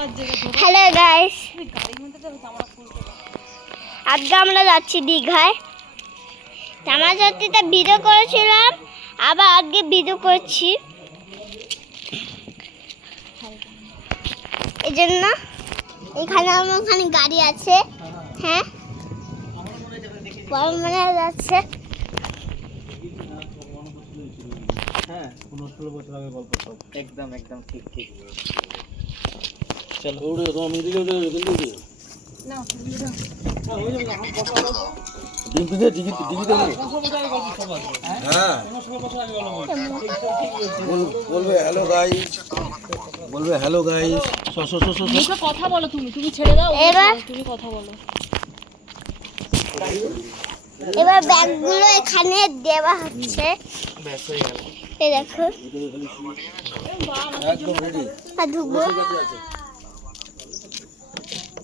Hello guys, আজকে আমরা যাচ্ছি দীঘায়। আমার যাত্রীতে ভিডিও করেছিলাম, আবার আজকে ভিডিও করছি। এই জন্য এখানে আমার ওখানে গাড়ি আছে। হ্যাঁ, বড় মনে যাচ্ছে। হ্যাঁ 15-16 বছর আগে গল্প সব একদম ঠিক চলো উড়ে তোমার মিডিলে উড়ে কিন্তু উড়ে না হয়ে যাবে এখন কথা বলবো ডিম্পিতে ডিগিতে হ্যাঁ 15-16 বছর আগে গল্প বলবে হ্যালো গাইস মুখে কথা বলো, তুমি ছেড়ে দাও, এবার তুমি কথা বলো। এবার ব্যাগগুলো এখানে দেওয়া হচ্ছে। ব্যাস হয়ে গেল। এই দেখো, একদম রেডি ঢুকবো। ঠিক আছে